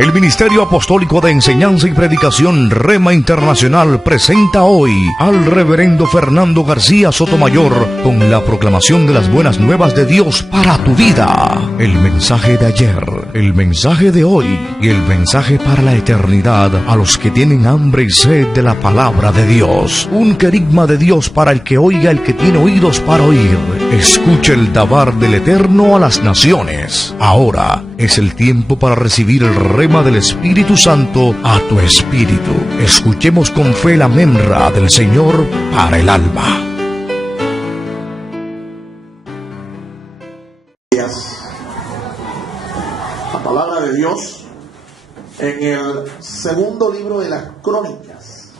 El Ministerio Apostólico de Enseñanza y Predicación Rema Internacional presenta hoy al Reverendo Fernando García Sotomayor con la proclamación de las buenas nuevas de Dios para tu vida. El mensaje de ayer, el mensaje de hoy y el mensaje para la eternidad a los que tienen hambre y sed de la palabra de Dios. Un querigma de Dios para el que oiga, el que tiene oídos para oír. Escuche el dabar del Eterno a las naciones. Ahora es el tiempo para recibir el rema del Espíritu Santo a tu espíritu. Escuchemos con fe la memra del Señor para el alma. La palabra de Dios en el segundo libro de las Crónicas,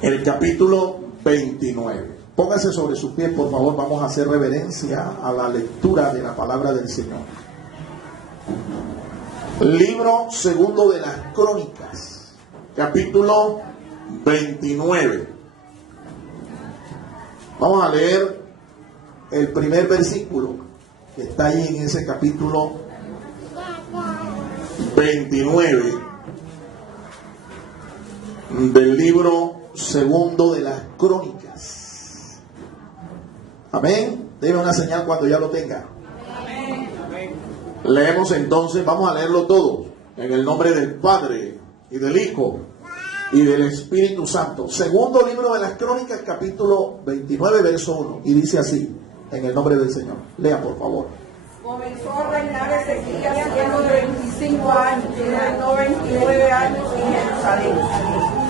el capítulo 29. Póngase sobre sus pies, por favor. Vamos a hacer reverencia a la lectura de la palabra del Señor. Libro segundo de las Crónicas, capítulo 29. Vamos a leer el primer versículo que está ahí en ese capítulo 29 del libro segundo de las Crónicas. Amén. Deme una señal cuando ya lo tenga. Amén. Leemos entonces, vamos a leerlo todo, en el nombre del Padre, y del Hijo, y del Espíritu Santo. Segundo libro de las Crónicas, capítulo 29, verso 1, y dice así, en el nombre del Señor. Lea, por favor. Comenzó a reinar Ezequías siendo de 25 años, y reinó 29 años en Jerusalén.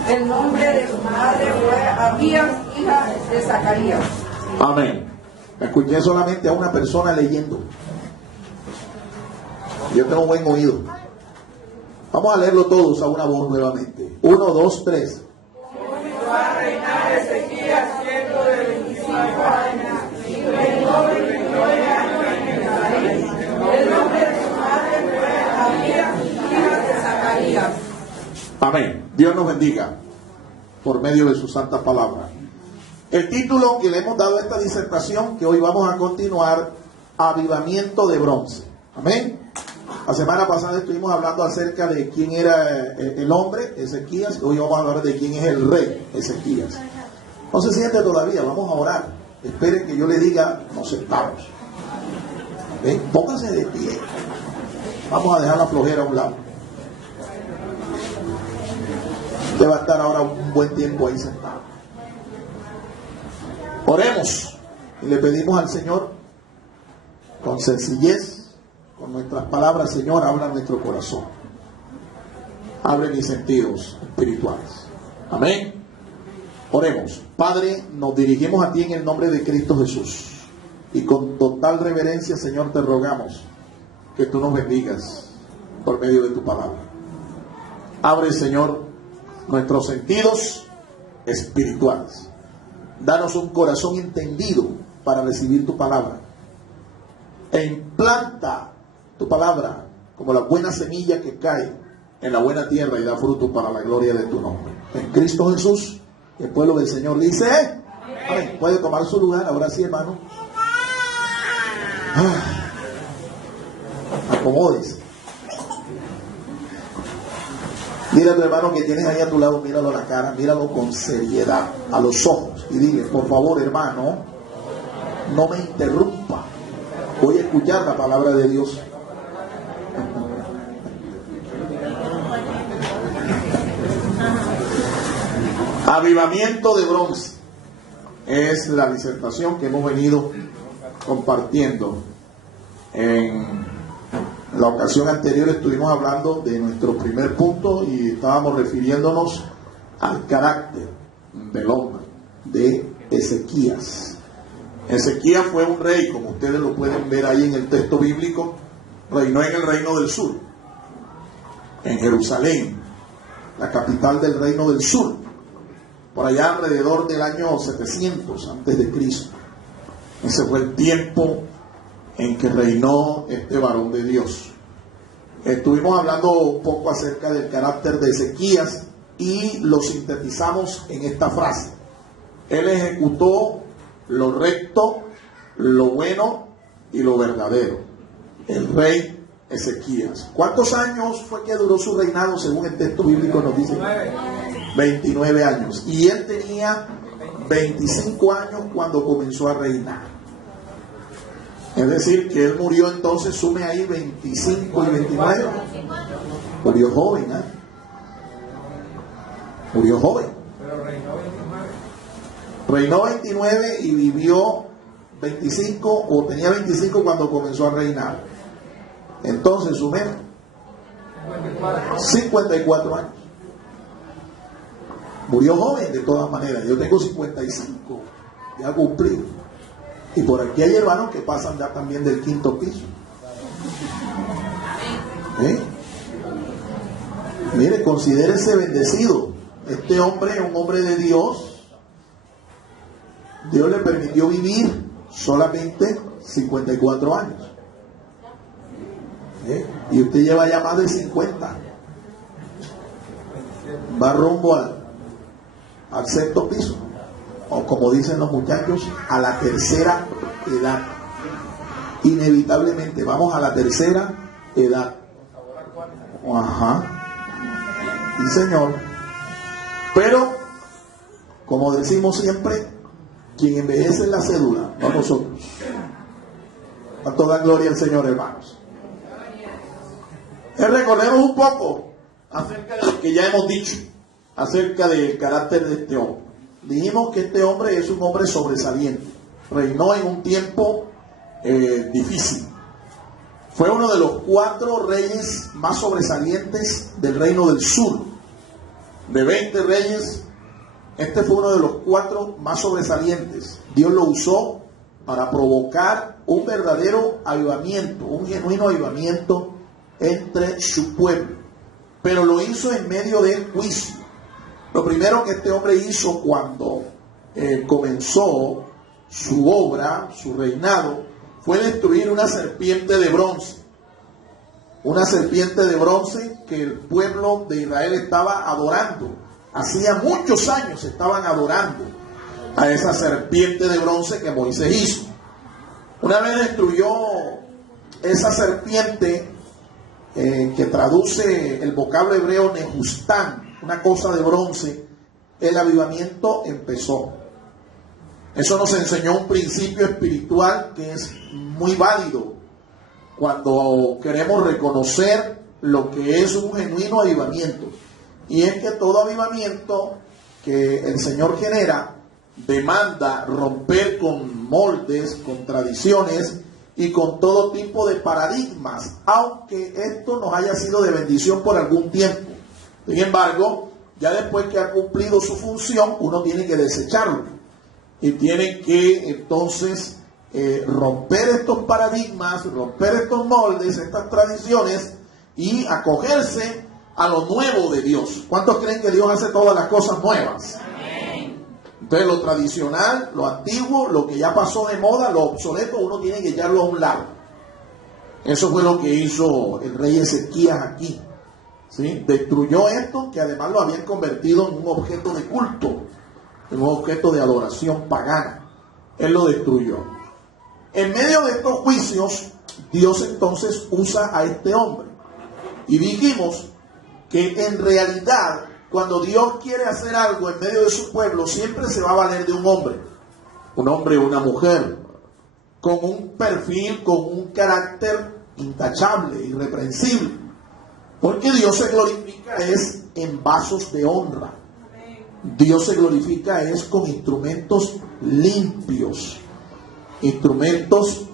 El nombre de su madre fue Abías, hija de Zacarías. Amén. Escuché solamente a una persona leyendo. Yo tengo buen oído. Vamos a leerlo todos a una voz nuevamente. 1, 2, 3. Comenzó a reinar Ezequías siendo de 25 años y reinó 29 años en Jerusalén. El nombre de su madre fue Abías, hija de Zacarías. Amén. Dios nos bendiga por medio de su santa palabra. El título que le hemos dado a esta disertación, que hoy vamos a continuar, Avivamiento de Bronce. Amén. La semana pasada estuvimos hablando acerca de quién era el hombre, Ezequías. Hoy vamos a hablar de quién es el rey, Ezequías. No se siente todavía, vamos a orar. Esperen que yo le diga, nos sentamos. ¿Ven? Pónganse de pie. Vamos a dejar la flojera a un lado. Usted va a estar ahora un buen tiempo ahí sentado. Oremos y le pedimos al Señor con sencillez, con nuestras palabras. Señor, habla nuestro corazón, abre mis sentidos espirituales. Amén. Oremos. Padre, nos dirigimos a ti en el nombre de Cristo Jesús y con total reverencia, Señor, te rogamos que tú nos bendigas por medio de tu palabra. Abre, Señor, nuestros sentidos espirituales. Danos un corazón entendido para recibir tu palabra. E implanta tu palabra como la buena semilla que cae en la buena tierra y da fruto para la gloria de tu nombre. En Cristo Jesús, el pueblo del Señor dice, amén. Puede tomar su lugar, ahora sí, hermano. Acomódese. Mira a tu hermano que tienes ahí a tu lado, míralo a la cara, míralo con seriedad, a los ojos, y dile, por favor, hermano, no me interrumpa. Voy a escuchar la palabra de Dios. Avivamiento de bronce es la disertación que hemos venido compartiendo. En la ocasión anterior estuvimos hablando de nuestro primer punto y estábamos refiriéndonos al carácter del hombre de Ezequías. Ezequías fue un rey, como ustedes lo pueden ver ahí en el texto bíblico. Reinó en el reino del sur, en Jerusalén, la capital del reino del sur, por allá alrededor del año 700 antes de Cristo. Ese fue el tiempo en que reinó este varón de Dios. Estuvimos hablando un poco acerca del carácter de Ezequías y lo sintetizamos en esta frase: él ejecutó lo recto, lo bueno y lo verdadero. El rey Ezequías. ¿Cuántos años fue que duró su reinado según el texto bíblico nos dice? 29 años. Y él tenía 25 años cuando comenzó a reinar. Es decir, que él murió entonces, sume ahí 25 y 29. Murió joven, ¿eh? Murió joven. Reinó 29 y vivió 25, o tenía 25 cuando comenzó a reinar. Entonces, sume 54 años. Murió joven de todas maneras. Yo tengo 55, ya cumplí. Y por aquí hay hermanos que pasan ya también del 5º piso. Mire, considérese bendecido. Este hombre es un hombre de Dios. Dios le permitió vivir solamente 54 años. Y usted lleva ya más de 50. Va rumbo al 6º piso. O como dicen los muchachos, a la tercera edad. Inevitablemente vamos a la tercera edad. Ajá. Sí, señor. Pero, como decimos siempre, quien envejece en la cédula, no nosotros. A toda gloria al Señor, hermanos. Recordemos un poco acerca de lo que ya hemos dicho, acerca del carácter de este hombre. Dijimos que este hombre es un hombre sobresaliente. Reinó en un tiempo difícil. Fue uno de los 4 reyes más sobresalientes del reino del sur. De 20 reyes, este fue uno de los 4 más sobresalientes. Dios lo usó para provocar un verdadero avivamiento, un genuino avivamiento entre su pueblo. Pero lo hizo en medio del juicio. Lo primero que este hombre hizo cuando comenzó su obra, su reinado, fue destruir una serpiente de bronce. Una serpiente de bronce que el pueblo de Israel estaba adorando. Hacía muchos años estaban adorando a esa serpiente de bronce que Moisés hizo. Una vez destruyó esa serpiente, que traduce el vocablo hebreo Nehustán, una cosa de bronce, el avivamiento empezó. Eso nos enseñó un principio espiritual que es muy válido cuando queremos reconocer lo que es un genuino avivamiento. Y es que todo avivamiento que el Señor genera demanda romper con moldes, con tradiciones y con todo tipo de paradigmas, aunque esto nos haya sido de bendición por algún tiempo. Sin embargo, ya después que ha cumplido su función, uno tiene que desecharlo y tiene que entonces romper estos paradigmas, romper estos moldes, estas tradiciones y acogerse a lo nuevo de Dios. ¿Cuántos creen que Dios hace todas las cosas nuevas? Entonces lo tradicional, lo antiguo, lo que ya pasó de moda, lo obsoleto, uno tiene que echarlo a un lado. Eso fue lo que hizo el rey Ezequías aquí. ¿Sí? Destruyó esto, que además lo habían convertido en un objeto de culto, en un objeto de adoración pagana. Él lo destruyó. En medio de estos juicios, Dios entonces usa a este hombre. Y dijimos que en realidad, cuando Dios quiere hacer algo en medio de su pueblo, siempre se va a valer de un hombre o una mujer, con un perfil, con un carácter intachable, irreprensible. Porque Dios se glorifica es en vasos de honra. Dios se glorifica es con instrumentos limpios, instrumentos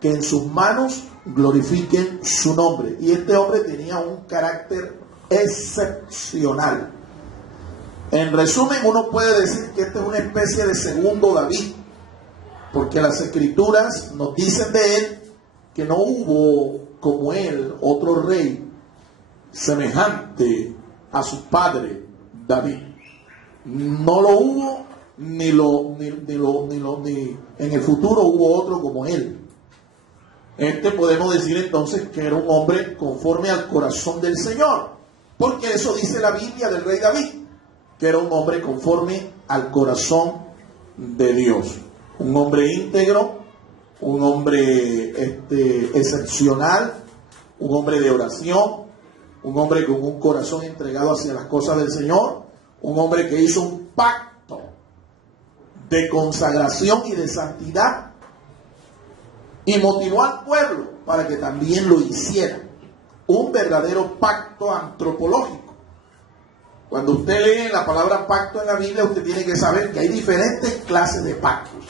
que en sus manos glorifiquen su nombre. Y este hombre tenía un carácter excepcional. En resumen, uno puede decir que este es una especie de segundo David, porque las escrituras nos dicen de él que no hubo como él otro rey semejante a su padre David. No lo hubo, ni en el futuro hubo otro como él. Podemos decir entonces que era un hombre conforme al corazón del Señor, porque eso dice la Biblia del rey David, que era un hombre conforme al corazón de Dios, un hombre íntegro, un hombre excepcional, un hombre de oración, un hombre con un corazón entregado hacia las cosas del Señor, un hombre que hizo un pacto de consagración y de santidad y motivó al pueblo para que también lo hiciera. Un verdadero pacto antropológico. Cuando usted lee la palabra pacto en la Biblia, usted tiene que saber que hay diferentes clases de pactos.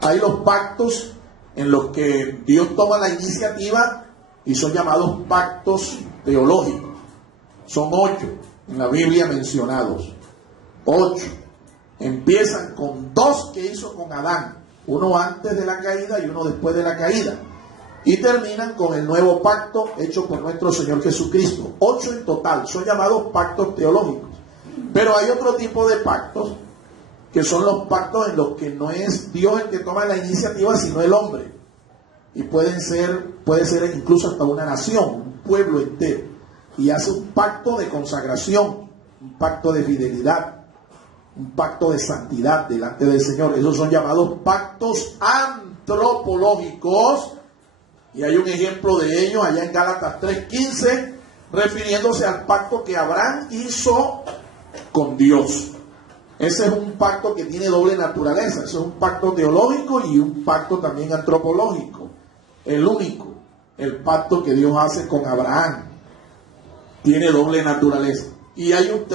Hay los pactos en los que Dios toma la iniciativa y son llamados pactos teológicos. Son 8 en la Biblia mencionados. 8. Empiezan con 2 que hizo con Adán. Uno antes de la caída y uno después de la caída. Y terminan con el nuevo pacto hecho por nuestro Señor Jesucristo. 8 en total, son llamados pactos teológicos. Pero hay otro tipo de pactos, que son los pactos en los que no es Dios el que toma la iniciativa, sino el hombre. Y puede ser incluso hasta una nación, un pueblo entero. Y hace un pacto de consagración, un pacto de fidelidad, un pacto de santidad delante del Señor. Esos son llamados pactos antropológicos. Y hay un ejemplo de ello allá en Gálatas 3:15, refiriéndose al pacto que Abraham hizo con Dios. Ese es un pacto que tiene doble naturaleza. Ese es un pacto teológico y un pacto también antropológico. El único, el pacto que Dios hace con Abraham, tiene doble naturaleza. Y hay una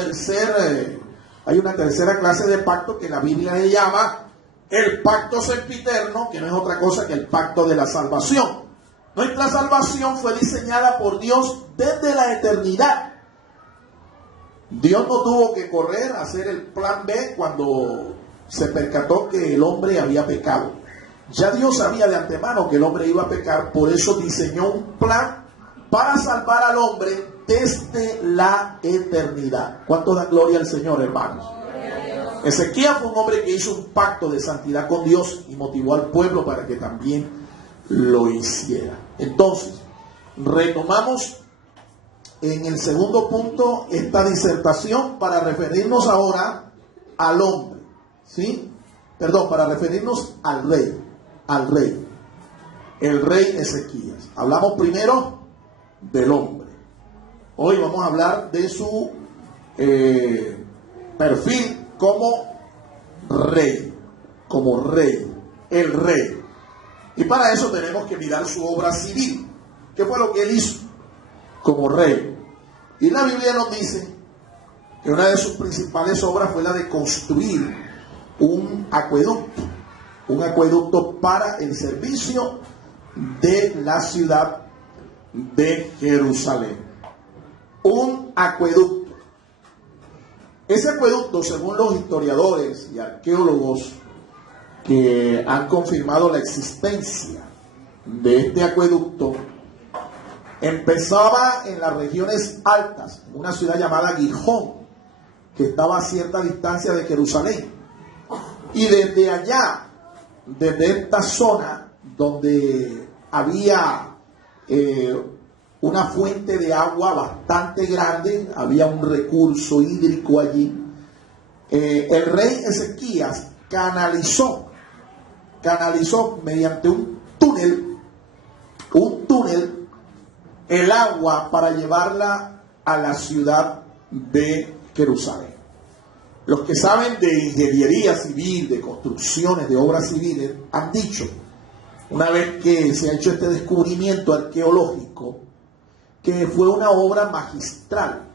tercera clase de pacto que la Biblia le llama el pacto sempiterno, que no es otra cosa que el pacto de la salvación. Nuestra salvación fue diseñada por Dios desde la eternidad. Dios no tuvo que correr a hacer el plan B cuando se percató que el hombre había pecado. Ya Dios sabía de antemano que el hombre iba a pecar, por eso diseñó un plan para salvar al hombre desde la eternidad. ¿Cuánto da gloria al Señor, hermanos? Ezequías fue un hombre que hizo un pacto de santidad con Dios y motivó al pueblo para que también lo hiciera. Entonces, retomamos en el segundo punto esta disertación para referirnos ahora al hombre, ¿sí? Perdón, para referirnos al rey, el rey Ezequías. Hablamos primero del hombre. Hoy vamos a hablar de su perfil como rey, el rey. Y para eso tenemos que mirar su obra civil. ¿Qué fue lo que él hizo como rey? Y la Biblia nos dice que una de sus principales obras fue la de construir un acueducto para el servicio de la ciudad de Jerusalén. Un acueducto. Ese acueducto, según los historiadores y arqueólogos que han confirmado la existencia de este acueducto, empezaba en las regiones altas, en una ciudad llamada Gijón, que estaba a cierta distancia de Jerusalén. Y desde allá, desde esta zona donde había una fuente de agua bastante grande, había un recurso hídrico allí, el rey Ezequías canalizó mediante un túnel el agua para llevarla a la ciudad de Jerusalén. Los que saben de ingeniería civil, de construcciones, de obras civiles, han dicho, una vez que se ha hecho este descubrimiento arqueológico, que fue una obra magistral,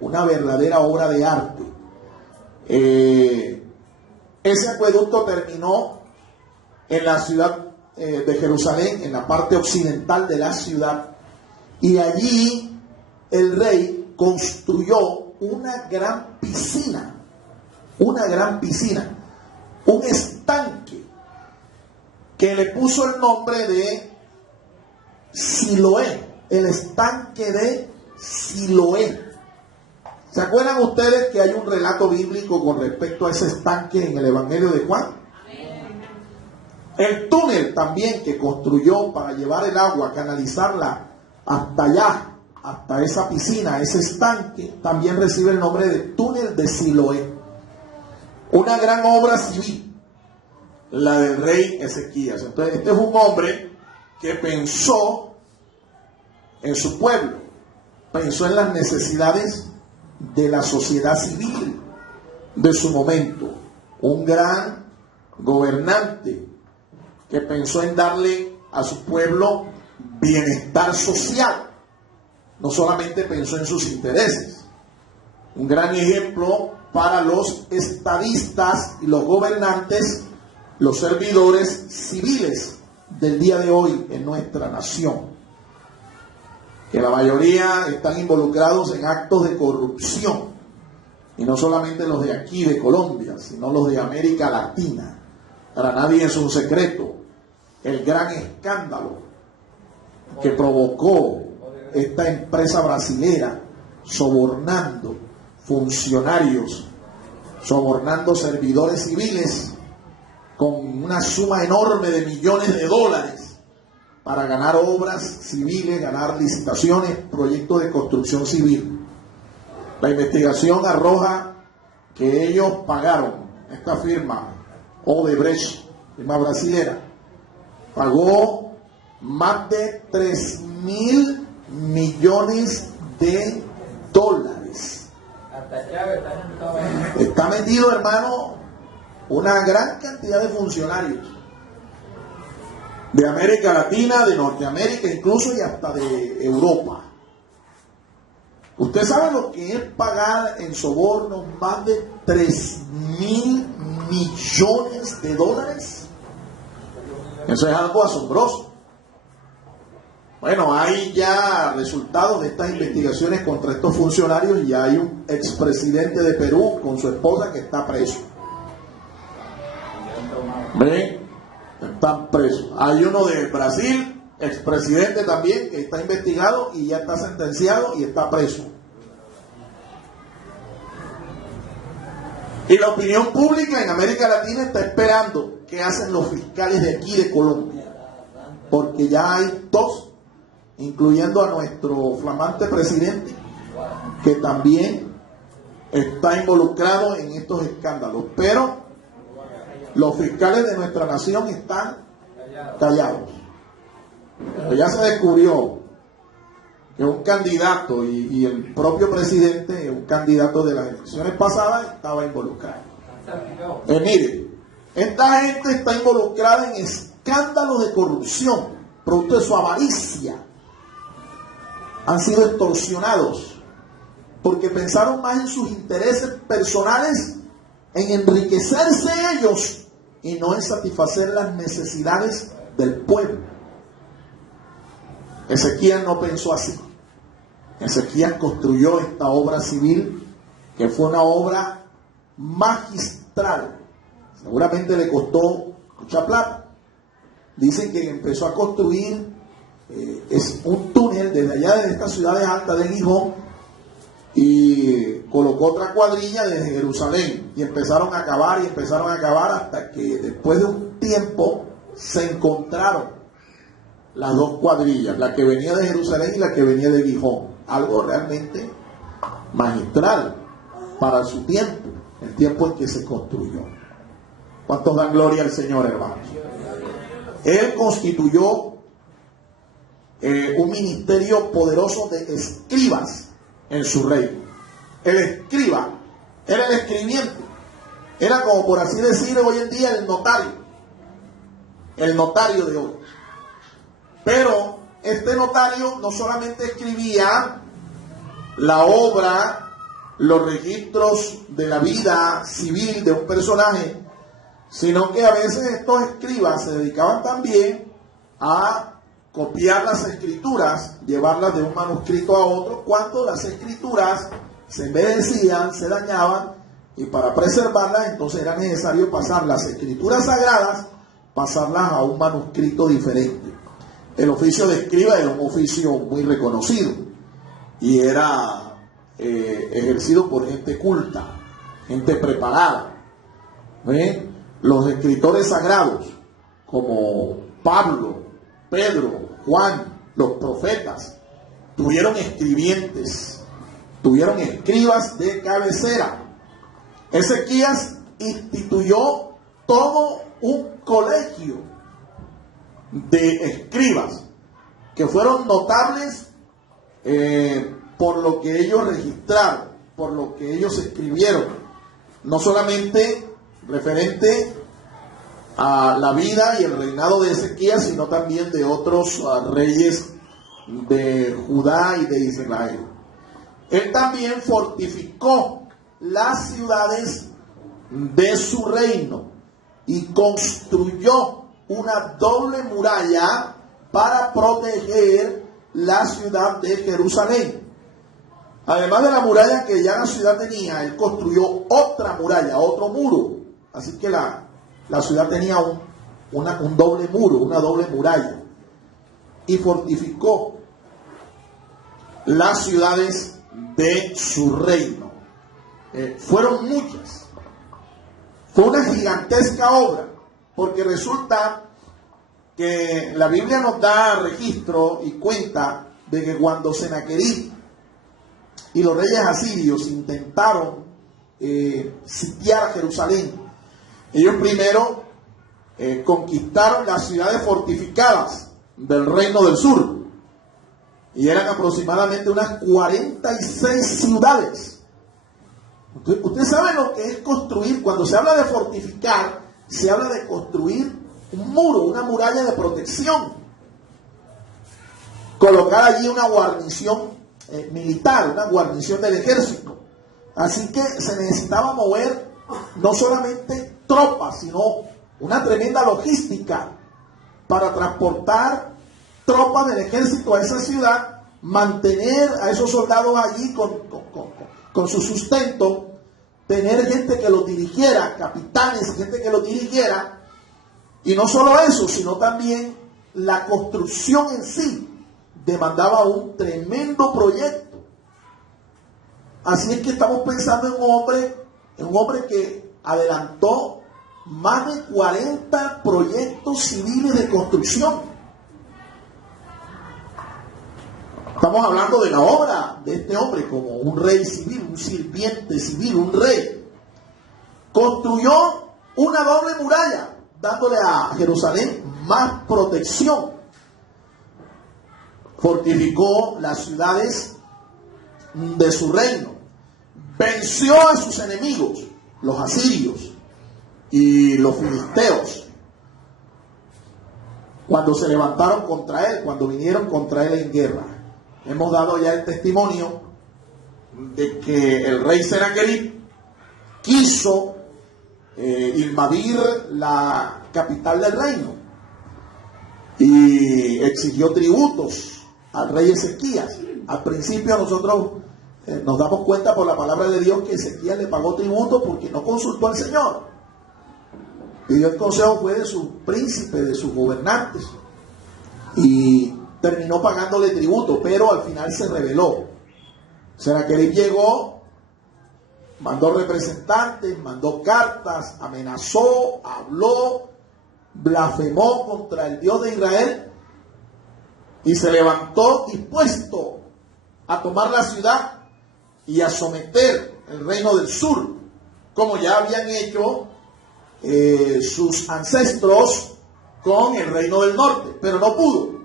una verdadera obra de arte. Ese acueducto terminó en la ciudad de Jerusalén, en la parte occidental de la ciudad, y allí el rey construyó una gran piscina, un estanque que le puso el nombre de Siloé, el estanque de Siloé. ¿Se acuerdan ustedes que hay un relato bíblico con respecto a ese estanque en el Evangelio de Juan? El túnel también que construyó para llevar el agua, canalizarla hasta allá, hasta esa piscina, ese estanque, también recibe el nombre de túnel de Siloé. Una gran obra civil, la del rey Ezequías. Entonces, este es un hombre que pensó en su pueblo, pensó en las necesidades de la sociedad civil de su momento. Un gran gobernante que pensó en darle a su pueblo bienestar social. No solamente pensó en sus intereses. Un gran ejemplo para los estadistas y los gobernantes, los servidores civiles del día de hoy en nuestra nación, que la mayoría están involucrados en actos de corrupción, y no solamente los de aquí de Colombia, sino los de América Latina. Para nadie es un secreto el gran escándalo que provocó esta empresa brasilera sobornando funcionarios, sobornando servidores civiles con una suma enorme de millones de dólares para ganar obras civiles, ganar licitaciones, proyectos de construcción civil. La investigación arroja que ellos pagaron, esta firma Odebrecht, firma brasilera, pagó más de 3.000 millones de dólares. Está metido, hermano, una gran cantidad de funcionarios de América Latina, de Norteamérica incluso, y hasta de Europa. ¿Usted sabe lo que es pagar en sobornos más de 3.000 millones de dólares? Eso es algo asombroso. Bueno, hay ya resultados de estas investigaciones contra estos funcionarios y hay un expresidente de Perú con su esposa que está preso. ¿Ven? Están presos. Hay uno de Brasil, expresidente también, que está investigado y ya está sentenciado y está preso. Y la opinión pública en América Latina está esperando qué hacen los fiscales de aquí de Colombia, porque ya hay dos, incluyendo a nuestro flamante presidente, que también está involucrado en estos escándalos. Pero los fiscales de nuestra nación están callados. Pero ya se descubrió que un candidato y el propio presidente, un candidato de las elecciones pasadas, estaba involucrado. Mire, esta gente está involucrada en escándalos de corrupción, producto de su avaricia. Han sido extorsionados porque pensaron más en sus intereses personales, en enriquecerse ellos y no en satisfacer las necesidades del pueblo. Ezequías no pensó así. Ezequías construyó esta obra civil, que fue una obra magistral. Seguramente le costó mucha plata. Dicen que empezó a construir es un túnel desde allá, de esta ciudad alta de Gijón, y colocó otra cuadrilla desde Jerusalén, y empezaron a cavar y empezaron a cavar hasta que después de un tiempo se encontraron las dos cuadrillas, la que venía de Jerusalén y la que venía de Gijón. Algo realmente magistral para su tiempo, el tiempo en que se construyó. ¿Cuántos dan gloria al Señor, hermanos? Él constituyó un ministerio poderoso de escribas en su reino. El escriba era el escribiente, era como, por así decir, hoy en día el notario de hoy. Pero este notario no solamente escribía la obra, los registros de la vida civil de un personaje, sino que a veces estos escribas se dedicaban también a copiar las escrituras, llevarlas de un manuscrito a otro, cuando las escrituras se envejecían, se dañaban, y para preservarlas entonces era necesario pasar las escrituras sagradas, pasarlas a un manuscrito diferente. El oficio de escriba era un oficio muy reconocido y era ejercido por gente culta, gente preparada. Los escritores sagrados como Pablo, Pedro, Juan, los profetas, tuvieron escribientes, tuvieron escribas de cabecera. Ezequías instituyó todo un colegio de escribas que fueron notables por lo que ellos registraron, por lo que ellos escribieron, no solamente referente a la vida y el reinado de Ezequías, sino también de otros reyes de Judá y de Israel. Él también fortificó las ciudades de su reino y construyó una doble muralla para proteger la ciudad de Jerusalén. Además de la muralla que ya la ciudad tenía, él construyó otra muralla, otro muro. Así que la ciudad tenía un doble muro, una doble muralla. Y fortificó las ciudades de su reino. Fueron muchas. Fue una gigantesca obra, porque resulta que la Biblia nos da registro y cuenta de que cuando Senaquerib y los reyes asirios intentaron sitiar a Jerusalén, ellos primero conquistaron las ciudades fortificadas del reino del sur, y eran aproximadamente unas 46 ciudades. Usted sabe lo que es construir. Cuando se habla de fortificar, se habla de construir un muro, una muralla de protección, colocar allí una guarnición militar, una guarnición del ejército. Así que se necesitaba mover no solamente tropas, sino una tremenda logística para transportar tropas del ejército a esa ciudad, mantener a esos soldados allí con su sustento, tener gente que los dirigiera, capitanes, gente que los dirigiera, y no solo eso, sino también la construcción en sí demandaba un tremendo proyecto. Así es que estamos pensando en un hombre que adelantó más de 40 proyectos civiles de construcción. Estamos hablando de la obra de este hombre como un rey civil, un sirviente civil, un rey. Construyó una doble muralla, dándole a Jerusalén más protección. Fortificó las ciudades de su reino. Venció a sus enemigos, los asirios y los filisteos, cuando se levantaron contra él, cuando vinieron contra él en guerra. Hemos dado ya el testimonio de que el rey Senaquerib quiso invadir la capital del reino y exigió tributos al rey Ezequías. Al principio nosotros nos damos cuenta por la palabra de Dios que Ezequías le pagó tributo porque no consultó al Señor. Pidió el consejo fue de sus príncipes, de sus gobernantes, y terminó pagándole tributo, pero al final se rebeló. Senaquerib llegó, mandó representantes, mandó cartas, amenazó, habló, blasfemó contra el Dios de Israel y se levantó dispuesto a tomar la ciudad y a someter el reino del sur, como ya habían hecho sus ancestros con el reino del norte, pero no pudo.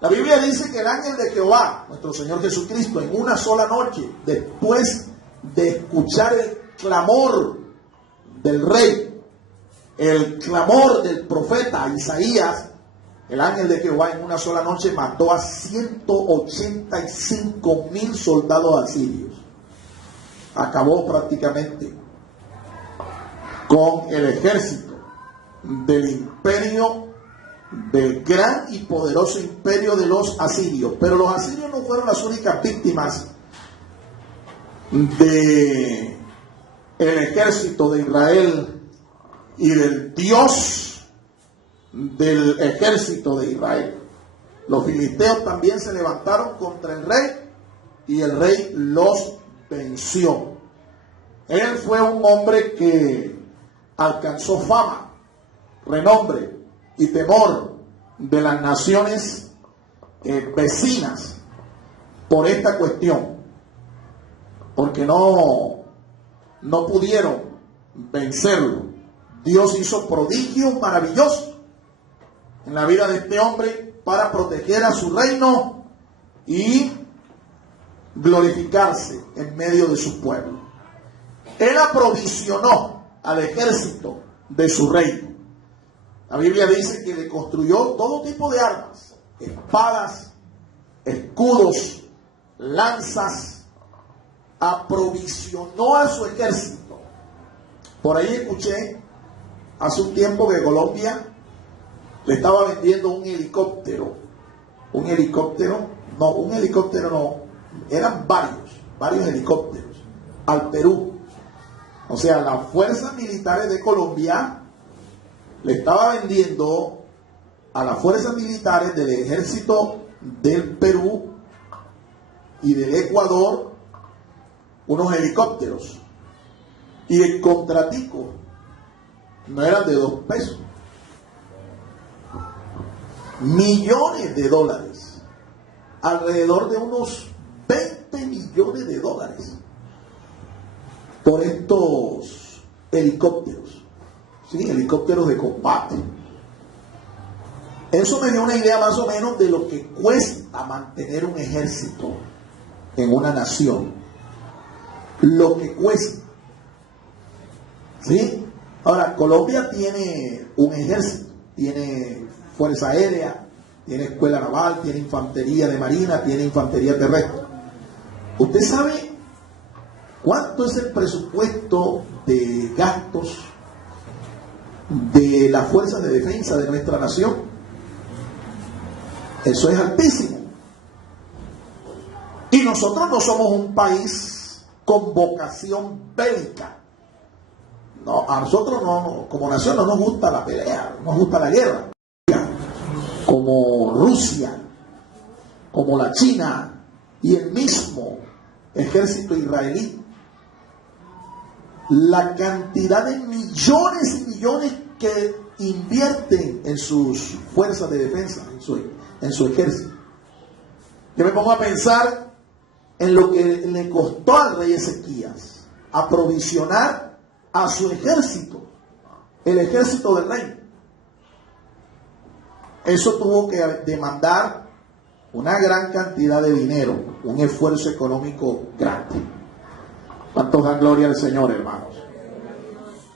La Biblia dice que el ángel de Jehová, nuestro Señor Jesucristo, en una sola noche, después de escuchar el clamor del rey, el clamor del profeta Isaías, el ángel de Jehová en una sola noche mató a 185,000 soldados asirios. Acabó prácticamente con el ejército del imperio, del gran y poderoso imperio de los asirios. Pero los asirios no fueron las únicas víctimas de el ejército de Israel y del Dios del ejército de Israel. Los filisteos también se levantaron contra el rey y el rey los venció. Él fue un hombre que alcanzó fama, renombre y temor de las naciones vecinas por esta cuestión, porque no pudieron vencerlo. Dios hizo prodigios maravillosos en la vida de este hombre para proteger a su reino y glorificarse en medio de su pueblo. Él aprovisionó al ejército de su reino. La Biblia dice que le construyó todo tipo de armas, espadas, escudos, lanzas, aprovisionó a su ejército. Por ahí escuché hace un tiempo que Colombia le estaba vendiendo un helicóptero, eran varios helicópteros al Perú. O sea, las fuerzas militares de Colombia le estaba vendiendo a las fuerzas militares del ejército del Perú y del Ecuador unos helicópteros. Y el contratico no eran de 2 pesos. Millones de dólares. Alrededor de unos 20 millones de dólares. Por estos helicópteros. ¿Sí? Helicópteros de combate. Eso me dio una idea más o menos de lo que cuesta mantener un ejército en una nación. Lo que cuesta. ¿Sí? Ahora, Colombia tiene un ejército, tiene fuerza aérea, tiene escuela naval, tiene infantería de marina, tiene infantería terrestre. ¿Usted sabe cuánto es el presupuesto de gastos de las fuerzas de defensa de nuestra nación? Eso es altísimo. Y nosotros no somos un país con vocación bélica. No, a nosotros no, como nación no nos gusta la pelea, no nos gusta la guerra. Como Rusia, como la China y el mismo ejército israelí. La cantidad de millones y millones que invierten en sus fuerzas de defensa, en su ejército. Yo me pongo a pensar en lo que le costó al rey Ezequías aprovisionar a su ejército, el ejército del rey. Eso tuvo que demandar una gran cantidad de dinero, un esfuerzo económico grande. ¿Cuántos dan gloria al Señor, hermanos?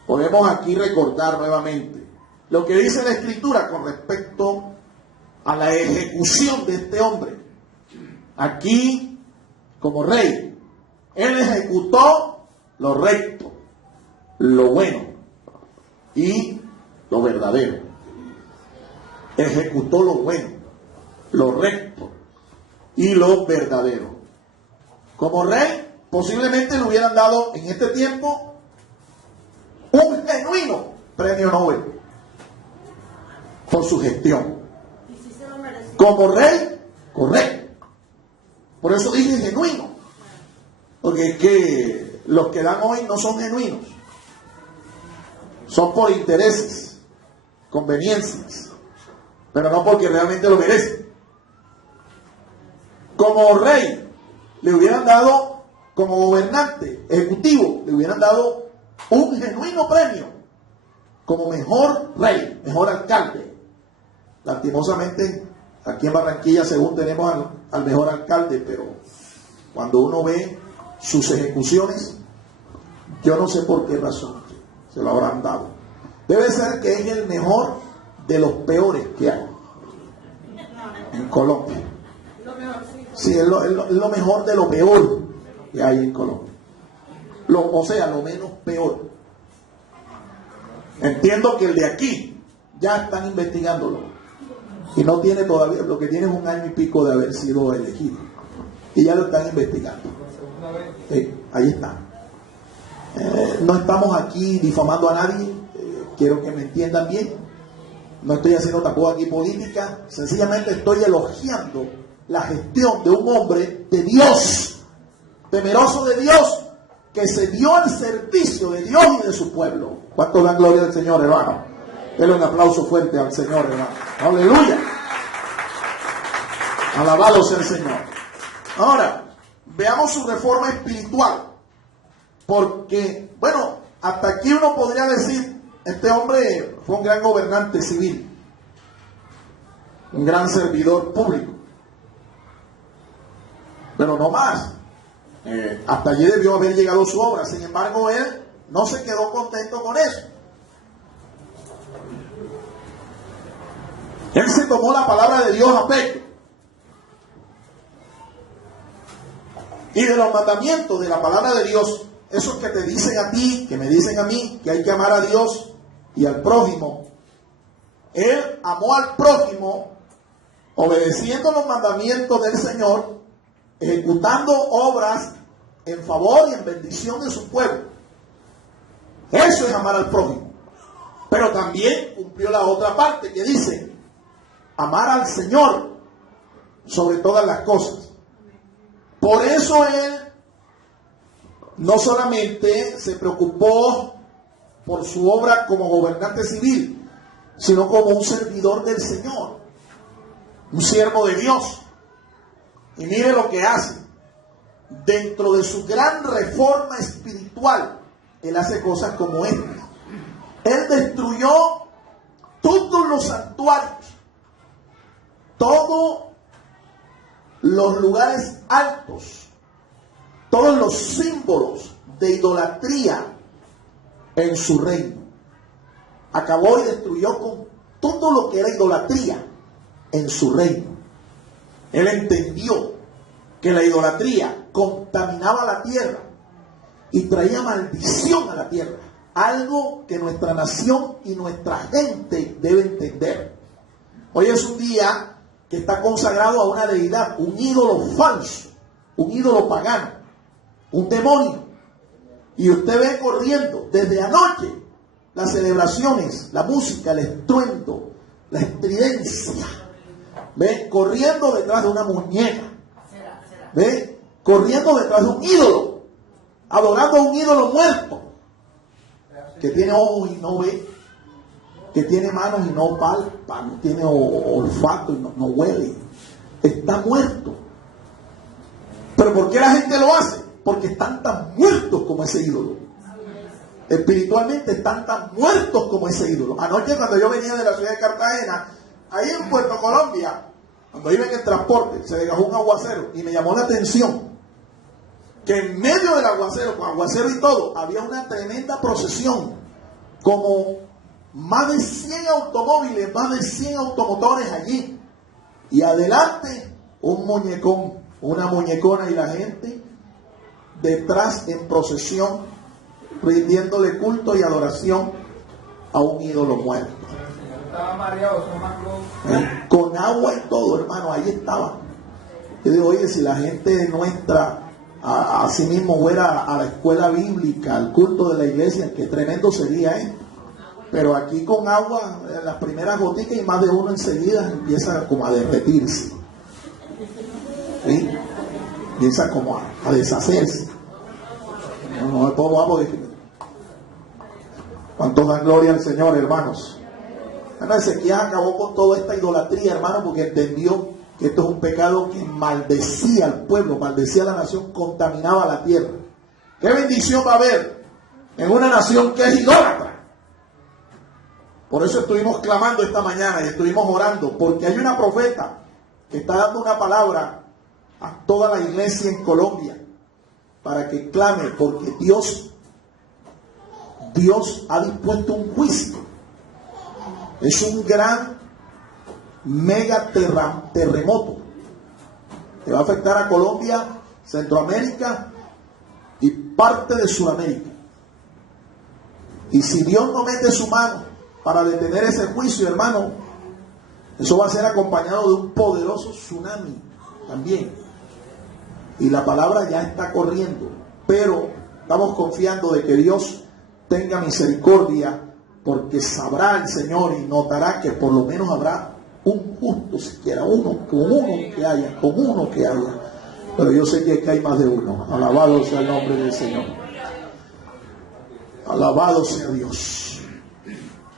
Podemos aquí recordar nuevamente lo que dice la Escritura con respecto a la ejecución de este hombre. Aquí, como rey, él ejecutó lo recto, lo bueno y lo verdadero. Ejecutó lo bueno, lo recto y lo verdadero. Como rey, posiblemente le hubieran dado en este tiempo un genuino premio Nobel por su gestión. Como rey, correcto. Por eso dije genuino, porque es que los que dan hoy no son genuinos. Son por intereses, conveniencias, pero no porque realmente lo merecen. Como rey, le hubieran dado, como gobernante ejecutivo, le hubieran dado un genuino premio como mejor rey, mejor alcalde. Lastimosamente, aquí en Barranquilla, según tenemos al mejor alcalde, pero cuando uno ve sus ejecuciones, yo no sé por qué razón se lo habrán dado. Debe ser que es el mejor de los peores que hay en Colombia. Sí, es lo mejor de lo peor que hay en Colombia. O sea, lo menos peor. Entiendo que el de aquí ya están investigándolo. Y no tiene todavía, lo que tiene es 1 año y pico de haber sido elegido. Y ya lo están investigando. Ahí está. No estamos aquí difamando a nadie. Quiero que me entiendan bien. No estoy haciendo tampoco aquí política. Sencillamente estoy elogiando la gestión de un hombre de Dios, temeroso de Dios, que se dio al servicio de Dios y de su pueblo. ¿Cuántos dan gloria al Señor, hermano? Denle un aplauso fuerte al Señor, hermano. Aleluya. Alabado sea el Señor. Ahora, veamos su reforma espiritual. Porque, bueno, hasta aquí uno podría decir, este hombre fue un gran gobernante civil, un gran servidor público. Pero no más. Hasta allí debió haber llegado su obra. Sin embargo, él no se quedó contento con eso. Él se tomó la palabra de Dios a pecho. Y de los mandamientos de la palabra de Dios, esos que te dicen a ti, que me dicen a mí, que hay que amar a Dios y al prójimo, él amó al prójimo obedeciendo los mandamientos del Señor, ejecutando obras en favor y en bendición de su pueblo. Eso es amar al prójimo. Pero también cumplió la otra parte que dice amar al Señor sobre todas las cosas. Por eso él no solamente se preocupó por su obra como gobernante civil, sino como un servidor del Señor, un siervo de Dios. Y mire lo que hace. Dentro de su gran reforma espiritual, él hace cosas como esta. Él destruyó todos los santuarios, todos los lugares altos, todos los símbolos de idolatría en su reino. Acabó y destruyó con todo lo que era idolatría en su reino. Él entendió que la idolatría contaminaba la tierra y traía maldición a la tierra. Algo que nuestra nación y nuestra gente debe entender. Hoy es un día que está consagrado a una deidad, un ídolo falso, un ídolo pagano, un demonio. Y usted ve corriendo desde anoche las celebraciones, la música, el estruendo, la estridencia. Ve corriendo detrás de una muñeca. Ve corriendo detrás de un ídolo, adorando a un ídolo muerto, que tiene ojos y no ve, que tiene manos y no palpa, no tiene olfato y no huele. Está muerto. ¿Pero por qué la gente lo hace? Porque están tan muertos como ese ídolo. Espiritualmente están tan muertos como ese ídolo. Anoche, cuando yo venía de la ciudad de Cartagena, ahí en Puerto Colombia, cuando iba en el transporte, se dejó un aguacero y me llamó la atención que en medio del aguacero, con aguacero y todo, había una tremenda procesión, como más de 100 automóviles, más de 100 automotores allí, y adelante un muñecón, una muñecona, y la gente detrás en procesión, rindiéndole culto y adoración a un ídolo muerto. Estaba mareado, Con agua y todo, hermano, ahí estaba. Yo digo, oye, si la gente nuestra a sí mismo fuera a la escuela bíblica, al culto de la iglesia, qué tremendo sería, Pero aquí con agua, las primeras gotitas, y más de uno enseguida empieza como a derretirse. ¿Sí? Empieza como a deshacerse. No me puedo porque... ¿Cuántos dan gloria al Señor, hermanos? Bueno, Ezequías acabó con toda esta idolatría, hermano, porque entendió que esto es un pecado que maldecía al pueblo, maldecía a la nación, contaminaba la tierra. ¿Qué bendición va a haber en una nación que es idólatra? Por eso estuvimos clamando esta mañana y estuvimos orando, porque hay una profeta que está dando una palabra a toda la iglesia en Colombia para que clame, porque Dios ha dispuesto un juicio. Es un gran mega terremoto que va a afectar a Colombia, Centroamérica y parte de Sudamérica. Y si Dios no mete su mano para detener ese juicio, hermano, eso va a ser acompañado de un poderoso tsunami también. Y la palabra ya está corriendo, pero estamos confiando de que Dios tenga misericordia, porque sabrá el Señor y notará que por lo menos habrá un justo, siquiera uno que haya. Pero yo sé que hay más de uno. Alabado sea el nombre del Señor. Alabado sea Dios.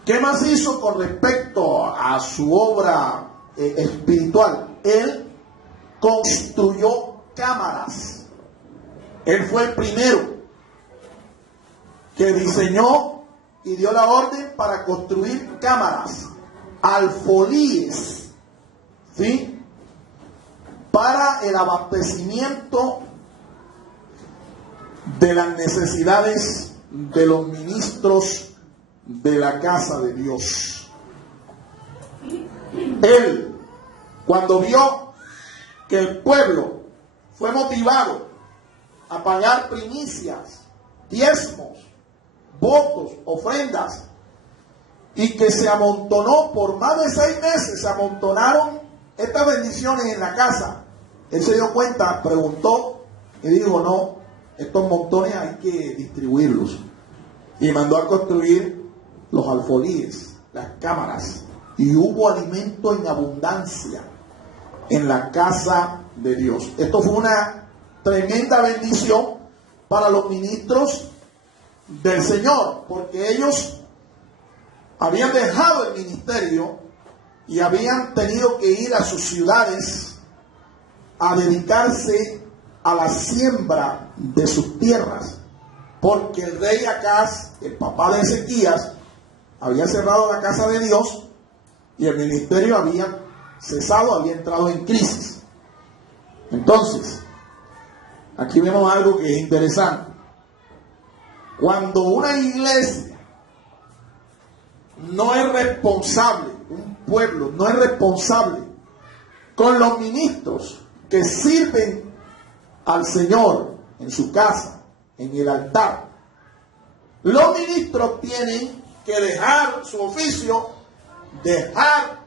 ¿Qué más hizo con respecto a su obra espiritual? Él construyó cámaras. Él fue el primero que diseñó y dio la orden para construir cámaras, alfolíes, ¿sí?, para el abastecimiento de las necesidades de los ministros de la casa de Dios. Él, cuando vio que el pueblo fue motivado a pagar primicias, diezmos, votos, ofrendas, y que se amontonó por más de 6 meses, se amontonaron estas bendiciones en la casa, él se dio cuenta, preguntó y dijo: no, estos montones hay que distribuirlos. Y mandó a construir los alfolíes, las cámaras, y hubo alimento en abundancia en la casa de Dios. Esto fue una tremenda bendición para los ministros del Señor, porque ellos habían dejado el ministerio y habían tenido que ir a sus ciudades a dedicarse a la siembra de sus tierras, porque el rey Acaz, el papá de Ezequías, había cerrado la casa de Dios y el ministerio había cesado, había entrado en crisis. Entonces, aquí vemos algo que es interesante. Cuando una iglesia no es responsable, un pueblo no es responsable con los ministros que sirven al Señor en su casa, en el altar, los ministros tienen que dejar su oficio, dejar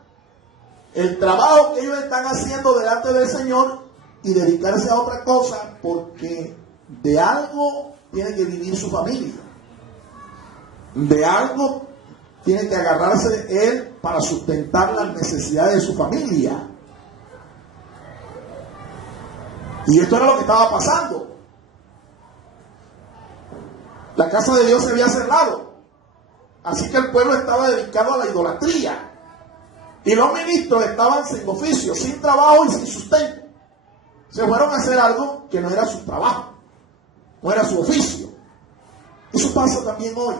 el trabajo que ellos están haciendo delante del Señor y dedicarse a otra cosa, porque de algo tiene que vivir su familia, de algo tiene que agarrarse él para sustentar las necesidades de su familia. Y esto era lo que estaba pasando. La casa de Dios se había cerrado, así que el pueblo estaba dedicado a la idolatría, y los ministros estaban sin oficio, sin trabajo y sin sustento. Se fueron a hacer algo que no era su trabajo, no era su oficio. Eso pasa también hoy.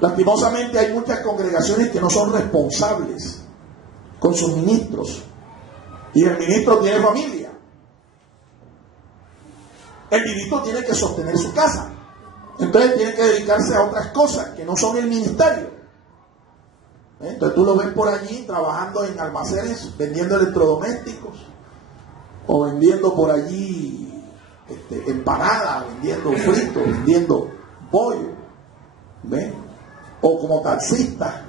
Lastimosamente hay muchas congregaciones que no son responsables con sus ministros, y el ministro tiene familia. El ministro tiene que sostener su casa, entonces tiene que dedicarse a otras cosas que no son el ministerio. Entonces tú lo ves por allí trabajando en almacenes, vendiendo electrodomésticos, o vendiendo por allí empanadas, vendiendo fritos, vendiendo pollo, ¿ven? O como taxista,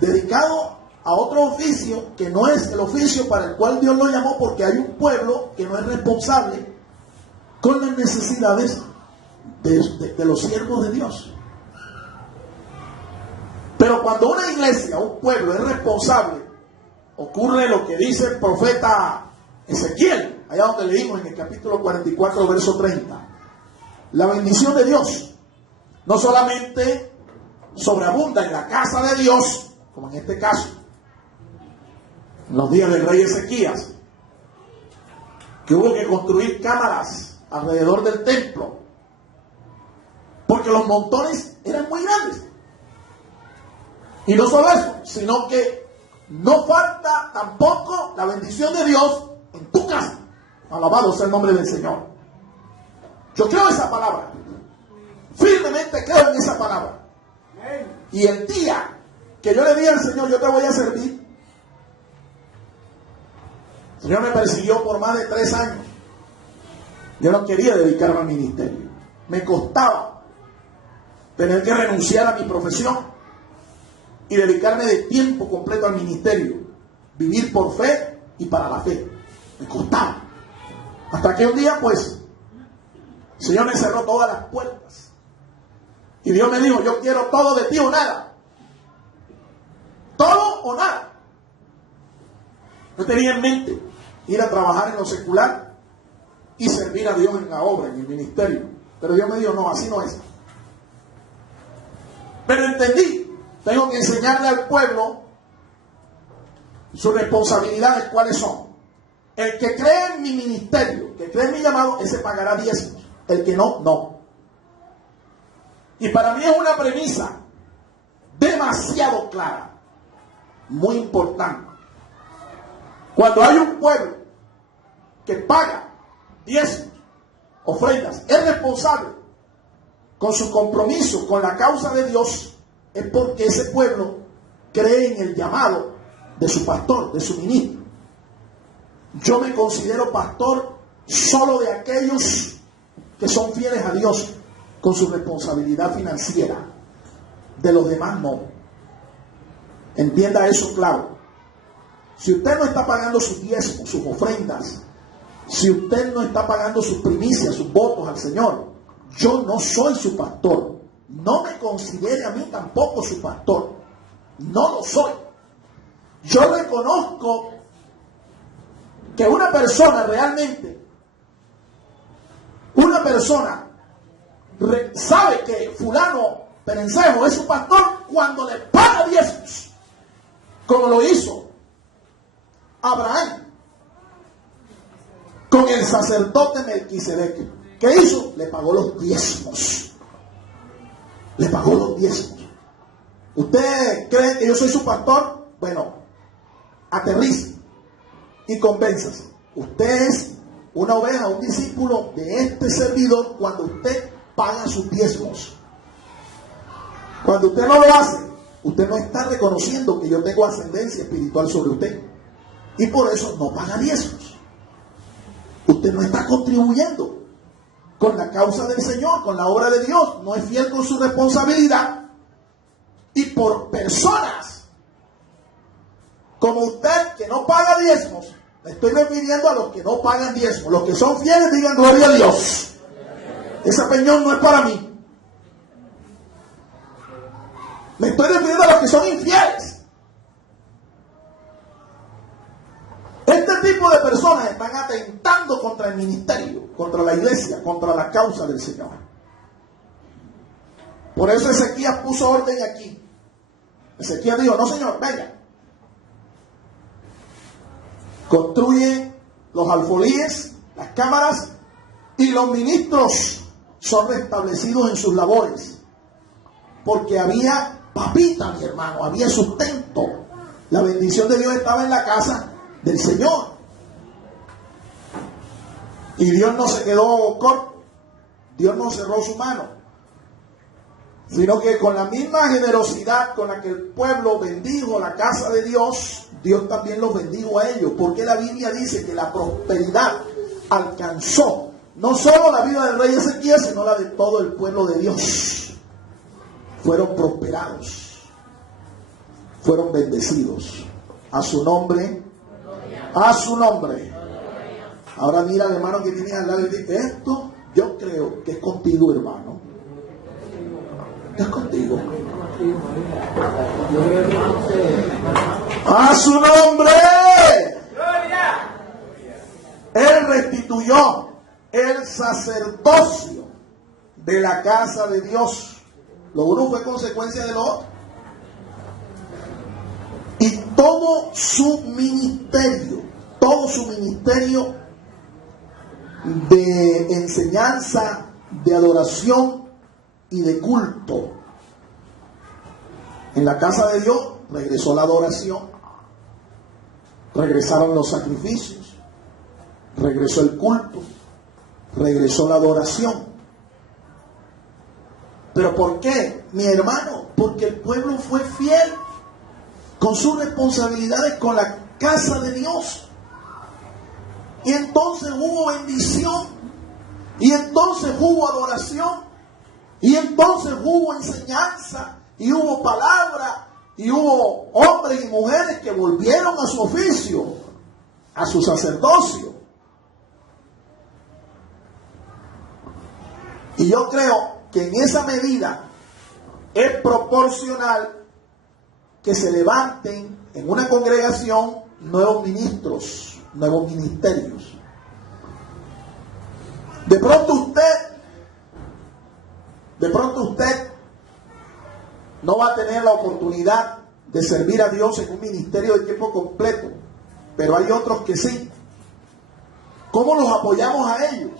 dedicado a otro oficio que no es el oficio para el cual Dios lo llamó, porque hay un pueblo que no es responsable con las necesidades de los siervos de Dios. Pero cuando una iglesia, un pueblo es responsable, ocurre lo que dice el profeta Ezequiel, allá donde leímos en el capítulo 44, verso 30. La bendición de Dios no solamente sobreabunda en la casa de Dios, como en este caso, en los días del rey Ezequías, que hubo que construir cámaras alrededor del templo, porque los montones eran muy grandes. Y no solo eso, sino que no falta tampoco la bendición de Dios en tu casa. Alabado sea el nombre del Señor. Yo creo esa palabra, firmemente creo en esa palabra. Y el día que yo le dije al Señor: yo te voy a servir, el Señor me persiguió por más de 3 años. Yo no quería dedicarme al ministerio, me costaba tener que renunciar a mi profesión y dedicarme de tiempo completo al ministerio, vivir por fe y para la fe. Me costaba, hasta que un día pues el Señor me cerró todas las puertas y Dios me dijo: yo quiero todo de ti o nada, todo o nada. Yo tenía en mente ir a trabajar en lo secular y servir a Dios en la obra, en el ministerio, pero Dios me dijo: no, así no es. Pero entendí, tengo que enseñarle al pueblo sus responsabilidades, cuáles son. El que cree en mi ministerio, que cree en mi llamado, ese pagará diezmos. El que no, no. Y para mí es una premisa demasiado clara, muy importante. Cuando hay un pueblo que paga diezmos, ofrendas, es responsable con su compromiso con la causa de Dios, es porque ese pueblo cree en el llamado de su pastor, de su ministro. Yo me considero pastor solo de aquellos que son fieles a Dios con su responsabilidad financiera. De los demás no. Entienda eso claro. Si usted no está pagando sus diezmos, sus ofrendas, si usted no está pagando sus primicias, sus votos al Señor, yo no soy su pastor. No me considere a mí tampoco su pastor. No lo soy. Yo reconozco que una persona realmente, sabe que fulano Perencejo es su pastor cuando le paga diezmos, como lo hizo Abraham con el sacerdote Melquisedec. ¿Qué hizo? Le pagó los diezmos. Le pagó los diezmos. ¿Usted cree que yo soy su pastor? Bueno, aterrice y convénzase. Usted es una oveja, un discípulo de este servidor cuando usted paga sus diezmos. Cuando usted no lo hace, usted no está reconociendo que yo tengo ascendencia espiritual sobre usted. Y por eso no paga diezmos. Usted no está contribuyendo con la causa del Señor, con la obra de Dios. No es fiel con su responsabilidad. Y por personas como usted que no paga diezmos, me estoy refiriendo a los que no pagan diezmos. Los que son fieles digan gloria a Dios. Esa peñón no es para mí. Me estoy refiriendo a los que son infieles. Este tipo de personas están atentando contra el ministerio, contra la iglesia, contra la causa del Señor. Por eso Ezequías puso orden aquí. Ezequías dijo, no señor, venga. Construye los alfolíes, las cámaras, y los ministros son restablecidos en sus labores. Porque había papita, mi hermano, había sustento. La bendición de Dios estaba en la casa del Señor. Y Dios no se quedó corto. Dios no cerró su mano, sino que con la misma generosidad con la que el pueblo bendijo la casa de Dios, Dios también los bendijo a ellos. Porque la Biblia dice que la prosperidad alcanzó no solo la vida del rey Ezequías, sino la de todo el pueblo de Dios. Fueron prosperados, fueron bendecidos. A su nombre, a su nombre. Ahora mira al hermano que tiene al lado y dice, esto yo creo que es contigo, hermano. Es contigo. A su nombre. Él restituyó el sacerdocio de la casa de Dios. Lo uno fue consecuencia de lo otro. Y todo su ministerio de enseñanza, de adoración y de culto. En la casa de Dios regresó la adoración, regresaron los sacrificios, regresó el culto, regresó la adoración. ¿Pero por qué, mi hermano? Porque el pueblo fue fiel con sus responsabilidades con la casa de Dios. Y entonces hubo bendición, y entonces hubo adoración, y entonces hubo enseñanza, y hubo palabra, y hubo hombres y mujeres que volvieron a su oficio, a su sacerdocio. Y yo creo que en esa medida es proporcional que se levanten en una congregación nuevos ministros, nuevos ministerios. De pronto usted no va a tener la oportunidad de servir a Dios en un ministerio de tiempo completo, pero hay otros que sí. ¿Cómo los apoyamos a ellos?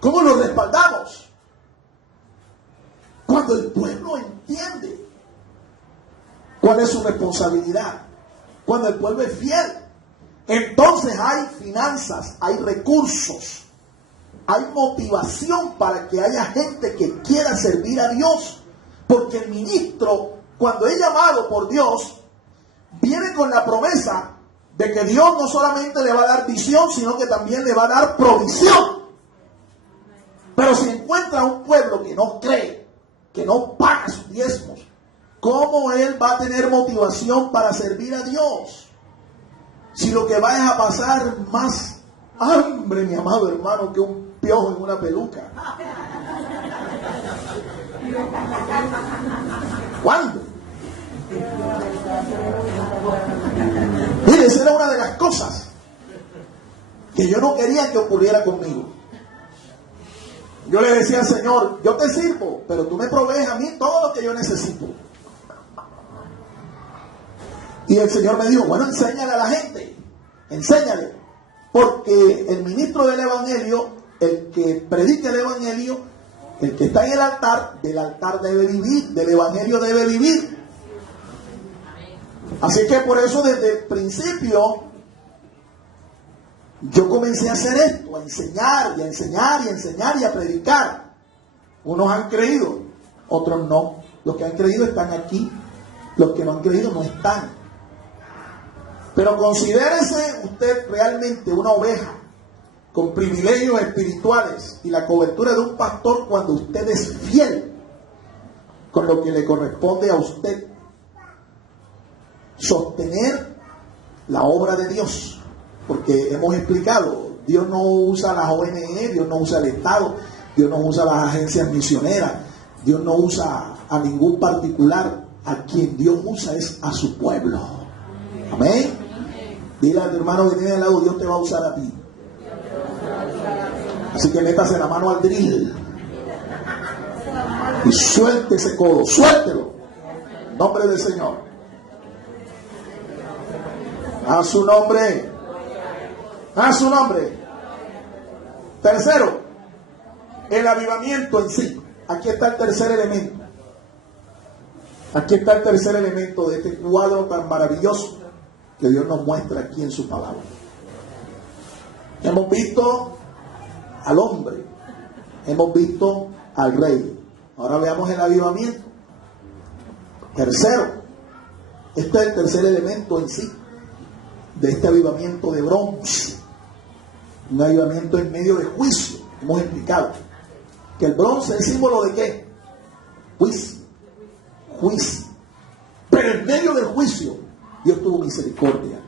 ¿Cómo los respaldamos? Cuando el pueblo entiende cuál es su responsabilidad, cuando el pueblo es fiel, entonces hay finanzas, hay recursos hay motivación para que haya gente que quiera servir a Dios. Porque el ministro, cuando es llamado por Dios, viene con la promesa de que Dios no solamente le va a dar visión, sino que también le va a dar provisión. Pero si encuentra un pueblo que no cree, que no paga sus diezmos, ¿cómo él va a tener motivación para servir a Dios? Si lo que va es a pasar más hambre, mi amado hermano, que un piojo en una peluca. ¿Cuándo? Mire, esa era una de las cosas que yo no quería que ocurriera conmigo. Yo le decía al Señor, yo te sirvo, pero tú me provees a mí todo lo que yo necesito. Y el Señor me dijo, bueno, enséñale a la gente, enséñale. Porque el ministro del Evangelio, el que predica el Evangelio, el que está en el altar, del altar debe vivir, del Evangelio debe vivir. Así que por eso desde el principio yo comencé a hacer esto, a enseñar y a enseñar y a enseñar y a predicar. Unos han creído, otros no. Los que han creído están aquí, los que no han creído no están. Pero considérese usted realmente una oveja con privilegios espirituales y la cobertura de un pastor cuando usted es fiel con lo que le corresponde a usted. Sostener la obra de Dios. Porque hemos explicado, Dios no usa las ONG, Dios no usa el Estado, Dios no usa las agencias misioneras, Dios no usa a ningún particular. A quien Dios usa es a su pueblo. Amén. Dile a tu hermano que tiene al lado, Dios te va a usar a ti. Así que métase la mano al drill y suelte ese codo, suéltelo. En nombre del Señor. A su nombre. A su nombre. Tercero, el avivamiento en sí. Aquí está el tercer elemento. Aquí está el tercer elemento de este cuadro tan maravilloso que Dios nos muestra aquí en su palabra. Hemos visto al hombre, hemos visto al rey. Ahora veamos el avivamiento. Tercero, este es el tercer elemento en sí de este avivamiento de bronce. Un avivamiento en medio de juicio. Hemos explicado que el bronce es símbolo de ¿qué? Juicio. Juicio. Pero en medio del juicio Dios tuvo misericordia.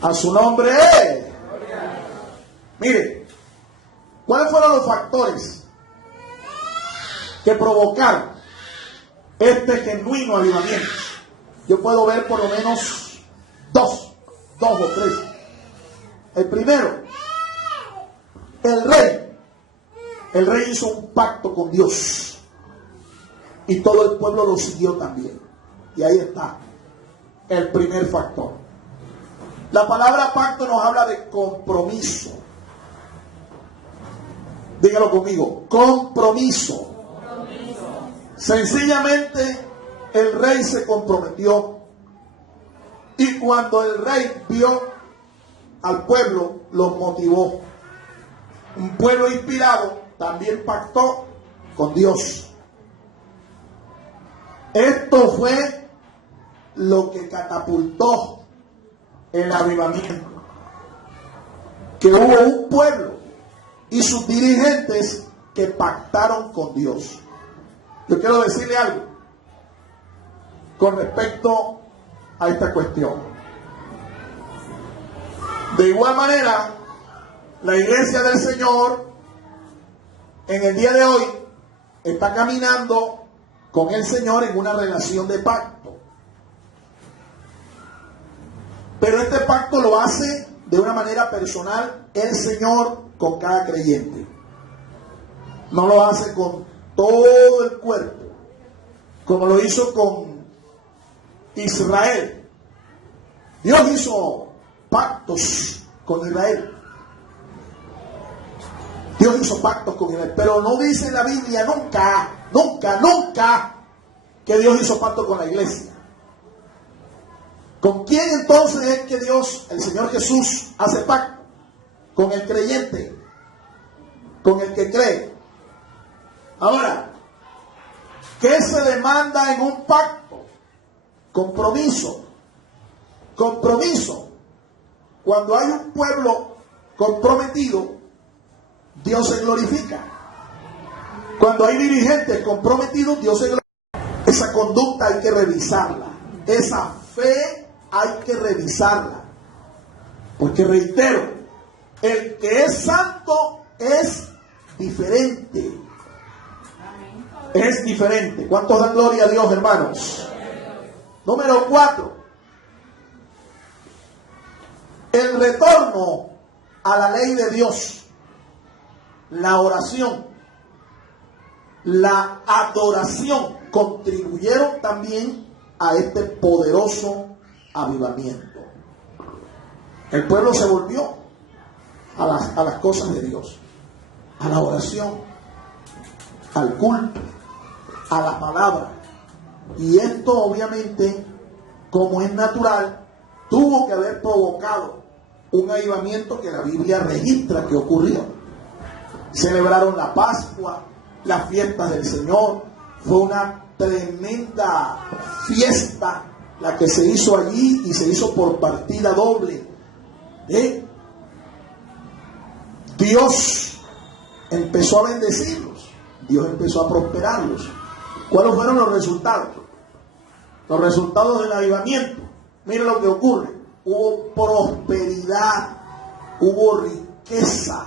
A su nombre. Mire, ¿cuáles fueron los factores que provocaron este genuino avivamiento? Yo puedo ver por lo menos dos o tres. El primero, el rey hizo un pacto con Dios y todo el pueblo lo siguió también. Y ahí está el primer factor. La palabra pacto nos habla de compromiso. Dígalo conmigo, compromiso. Sencillamente el rey se comprometió y cuando el rey vio al pueblo, los motivó. Un pueblo inspirado también pactó con Dios. Esto fue lo que catapultó el avivamiento. Que hubo un pueblo y sus dirigentes que pactaron con Dios. Yo quiero decirle algo con respecto a esta cuestión. De igual manera, la iglesia del Señor en el día de hoy está caminando con el Señor en una relación de pacto. Pero este pacto lo hace de una manera personal el Señor con cada creyente. No lo hace con todo el cuerpo, como lo hizo con Israel. Dios hizo pactos con Israel. Dios hizo pactos con Israel, pero no dice en la Biblia nunca que Dios hizo pacto con la iglesia. ¿Con quién entonces es que Dios, el Señor Jesús, hace pacto? Con el creyente. con el que cree. Ahora, ¿qué se demanda en un pacto? Compromiso. Compromiso. Cuando hay un pueblo comprometido, Dios se glorifica. Cuando hay dirigentes comprometidos, Dios se glorifica. Esa conducta hay que revisarla. Esa fe hay que revisarla. Porque reitero, el que es santo es diferente. Es diferente. ¿Cuántos dan gloria a Dios, hermanos? Número 4. El retorno a la ley de Dios, la oración, la adoración contribuyeron también a este poderoso avivamiento. El pueblo se volvió a las cosas de Dios, a la oración, al culto, a la palabra. Y esto obviamente, como es natural, tuvo que haber provocado un avivamiento que la Biblia registra que ocurrió. Celebraron la Pascua, las fiestas del Señor. Fue una tremenda fiesta la que se hizo allí, y se hizo por partida doble. Dios empezó a bendecirlos, Dios empezó a prosperarlos. ¿Cuáles fueron los resultados? Los resultados del avivamiento. Mira lo que ocurre. Hubo prosperidad, hubo riqueza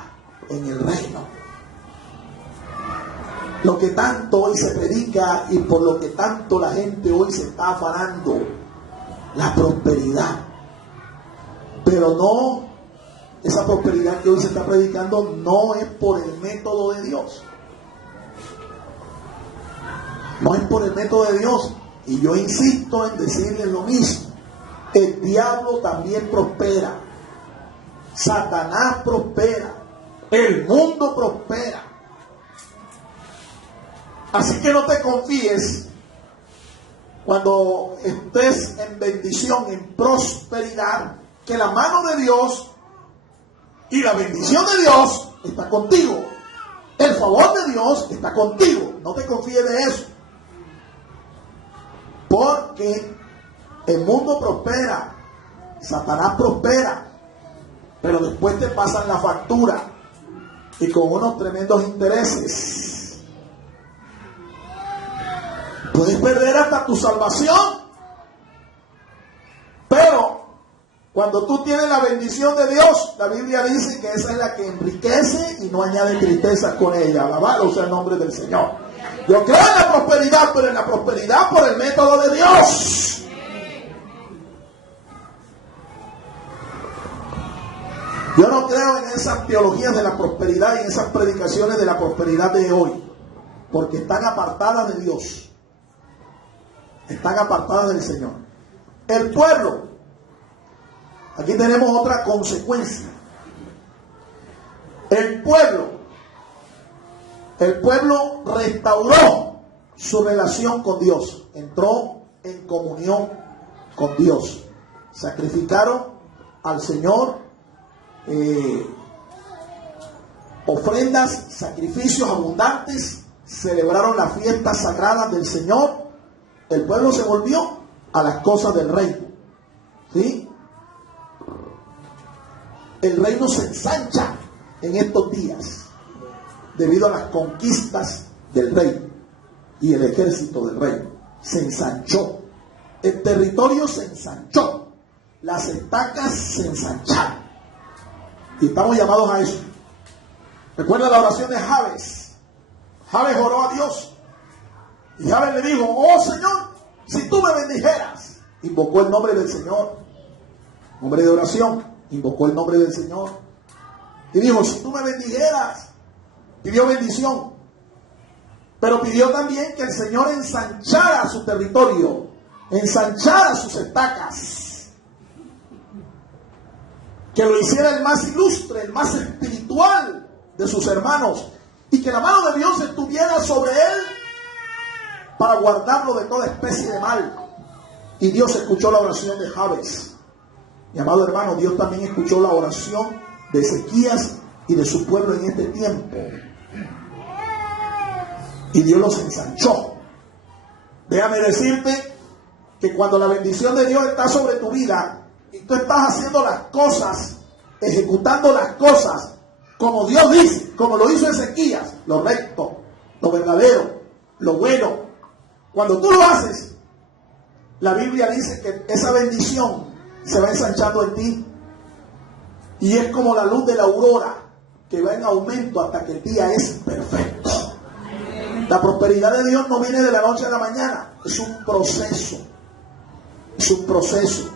en el reino. Lo que tanto hoy se predica y por lo que tanto la gente hoy se está afanando, la prosperidad. Pero no, esa prosperidad que hoy se está predicando no es por el método de Dios. No es por el método de Dios. Y yo insisto en decirles lo mismo. El diablo también prospera. Satanás prospera. El mundo prospera. Así que no te confíes cuando estés en bendición, en prosperidad, que la mano de Dios y la bendición de Dios está contigo. El favor de Dios está contigo. No te confíes de eso. Porque el mundo prospera, Satanás prospera, pero después te pasan la factura y con unos tremendos intereses. Puedes perder hasta tu salvación, pero cuando tú tienes la bendición de Dios, la Biblia dice que esa es la que enriquece y no añade tristeza con ella. Alabado sea el nombre del Señor. Yo creo en la prosperidad, pero en la prosperidad por el método de Dios. Yo no creo en esas teologías de la prosperidad y en esas predicaciones de la prosperidad de hoy, porque están apartadas de Dios. Están apartadas del Señor. El pueblo, aquí tenemos otra consecuencia. El pueblo restauró su relación con Dios. Entró en comunión con Dios. Sacrificaron al Señor ofrendas, sacrificios abundantes. Celebraron las fiestas sagradas del Señor. El pueblo se volvió a las cosas del reino. ¿Sí? El reino se ensancha en estos días debido a las conquistas del rey y el ejército del rey. Se ensanchó. El territorio se ensanchó. Las estacas se ensancharon. Y estamos llamados a eso. Recuerda la oración de Jabes. Jabes oró a Dios. Y Jabes le dijo: oh Señor, si tú me bendijeras. Invocó el nombre del Señor. Nombre de oración. Invocó el nombre del Señor. Y dijo: si tú me bendijeras. Pidió bendición. Pero pidió también que el Señor ensanchara su territorio. Ensanchara sus estacas. Que lo hiciera el más ilustre, el más espiritual de sus hermanos. Y que la mano de Dios estuviera sobre él para guardarlo de toda especie de mal. Y Dios escuchó la oración de Jabes. Mi amado hermano, Dios también escuchó la oración de Ezequías y de su pueblo en este tiempo. Y Dios los ensanchó. Déjame decirte que cuando la bendición de Dios está sobre tu vida y tú estás haciendo las cosas, ejecutando las cosas como Dios dice, como lo hizo Ezequías, lo recto, lo verdadero, lo bueno, cuando tú lo haces, la Biblia dice que esa bendición se va ensanchando en ti y es como la luz de la aurora que va en aumento hasta que el día es perfecto. La prosperidad de Dios no viene de la noche a la mañana, es un proceso. Es un proceso.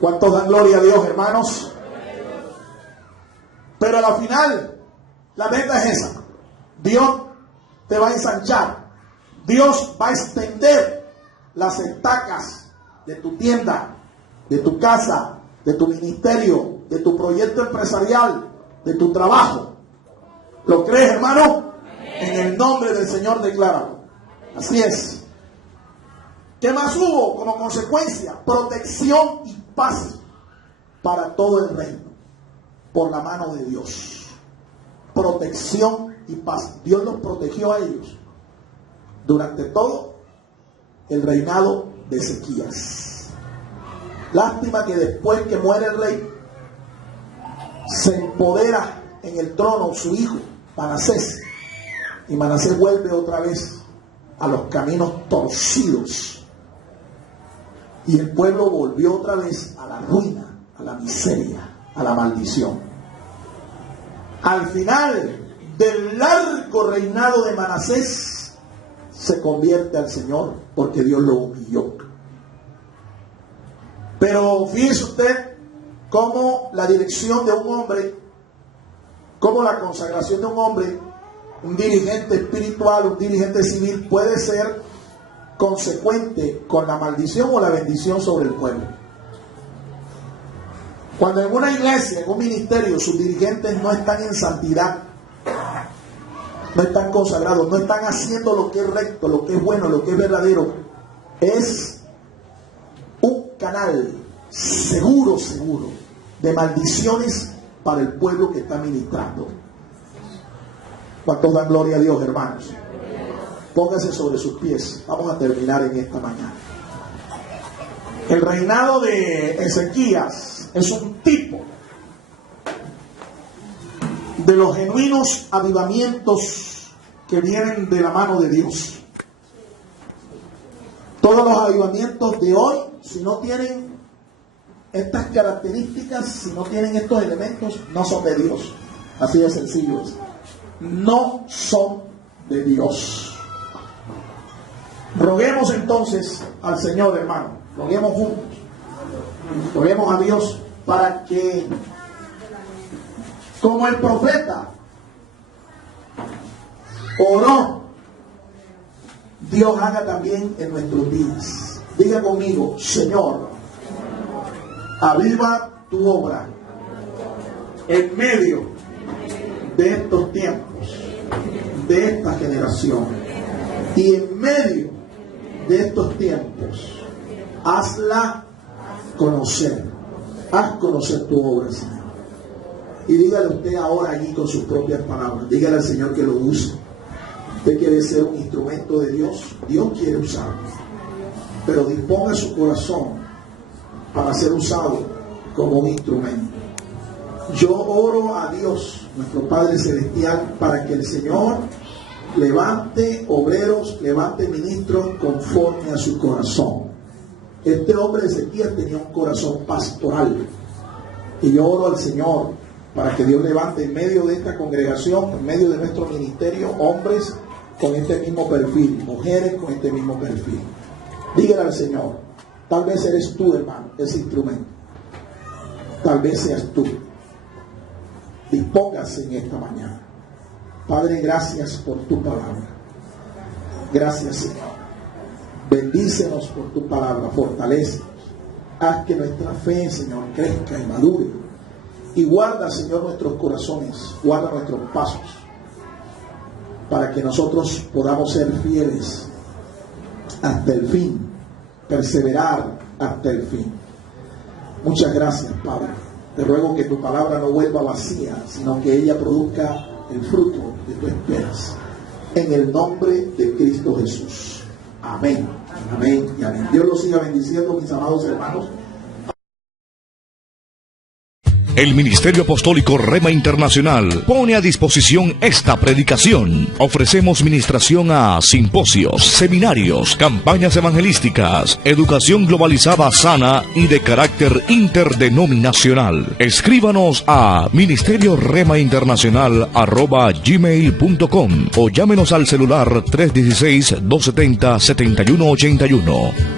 ¿Cuántos dan gloria a Dios, hermanos? Pero a la final, la meta es esa. Dios te va a ensanchar. Dios va a extender las estacas de tu tienda, de tu casa, de tu ministerio, de tu proyecto empresarial, de tu trabajo. ¿Lo crees, hermano? En el nombre del Señor decláralo. Así es. ¿Qué más hubo como consecuencia? Protección y paz para todo el reino por la mano de Dios. Protección y paz. Dios los protegió a ellos durante todo el reinado de Ezequías. Lástima que después que muere el rey, se empodera en el trono su hijo Manasés, y Manasés vuelve otra vez a los caminos torcidos. Y el pueblo volvió otra vez a la ruina, a la miseria, a la maldición. Al final del largo reinado de Manasés, se convierte al Señor porque Dios lo humilló. Pero fíjese usted cómo la dirección de un hombre, cómo la consagración de un hombre, un dirigente espiritual, un dirigente civil, puede ser consecuente con la maldición o la bendición sobre el pueblo. Cuando en una iglesia, en un ministerio, sus dirigentes no están en santidad, no están consagrados, no están haciendo lo que es recto, lo que es bueno, lo que es verdadero, es un canal seguro de maldiciones para el pueblo que está ministrando. ¿Cuántos dan gloria a Dios, hermanos? Póngase sobre sus pies. Vamos a terminar en esta mañana. El reinado de Ezequías es un tipo de los genuinos avivamientos que vienen de la mano de Dios. Todos los avivamientos de hoy, si no tienen estas características, si no tienen estos elementos, no son de Dios. Así de sencillo es. No son de Dios. Roguemos entonces al Señor, hermano. Roguemos juntos. Roguemos a Dios para que, como el profeta oró, Dios haga también en nuestros días. Diga conmigo: Señor, aviva tu obra en medio de estos tiempos, de esta generación, y en medio de estos tiempos, hazla conocer. Haz conocer tu obra, Señor. Y dígale usted ahora allí con sus propias palabras. Dígale al Señor que lo use. Usted quiere ser un instrumento de Dios. Dios quiere usarlo. Pero disponga su corazón para ser usado como un instrumento. Yo oro a Dios, nuestro Padre Celestial, para que el Señor levante obreros, levante ministros conforme a su corazón. Este hombre Ezequías tenía un corazón pastoral. Y yo oro al Señor para que Dios levante en medio de esta congregación, en medio de nuestro ministerio, hombres con este mismo perfil, mujeres con este mismo perfil. Dígale al Señor: tal vez eres tú, hermano, ese instrumento. Tal vez seas tú. Dispóngase en esta mañana. Padre, gracias por tu palabra. Gracias, Señor. Bendícenos por tu palabra, fortalécenos. Haz que nuestra fe, Señor, crezca y madure. Y guarda, Señor, nuestros corazones, guarda nuestros pasos, para que nosotros podamos ser fieles hasta el fin, perseverar hasta el fin. Muchas gracias, Padre. Te ruego que tu palabra no vuelva vacía, sino que ella produzca el fruto que tú esperas. En el nombre de Cristo Jesús. Amén. Amén y amén. Dios los siga bendiciendo, mis amados hermanos. El Ministerio Apostólico Rema Internacional pone a disposición esta predicación. Ofrecemos ministración a simposios, seminarios, campañas evangelísticas, educación globalizada sana y de carácter interdenominacional. Escríbanos a ministerioremainternacional@gmail.com o llámenos al celular 316-270-7181.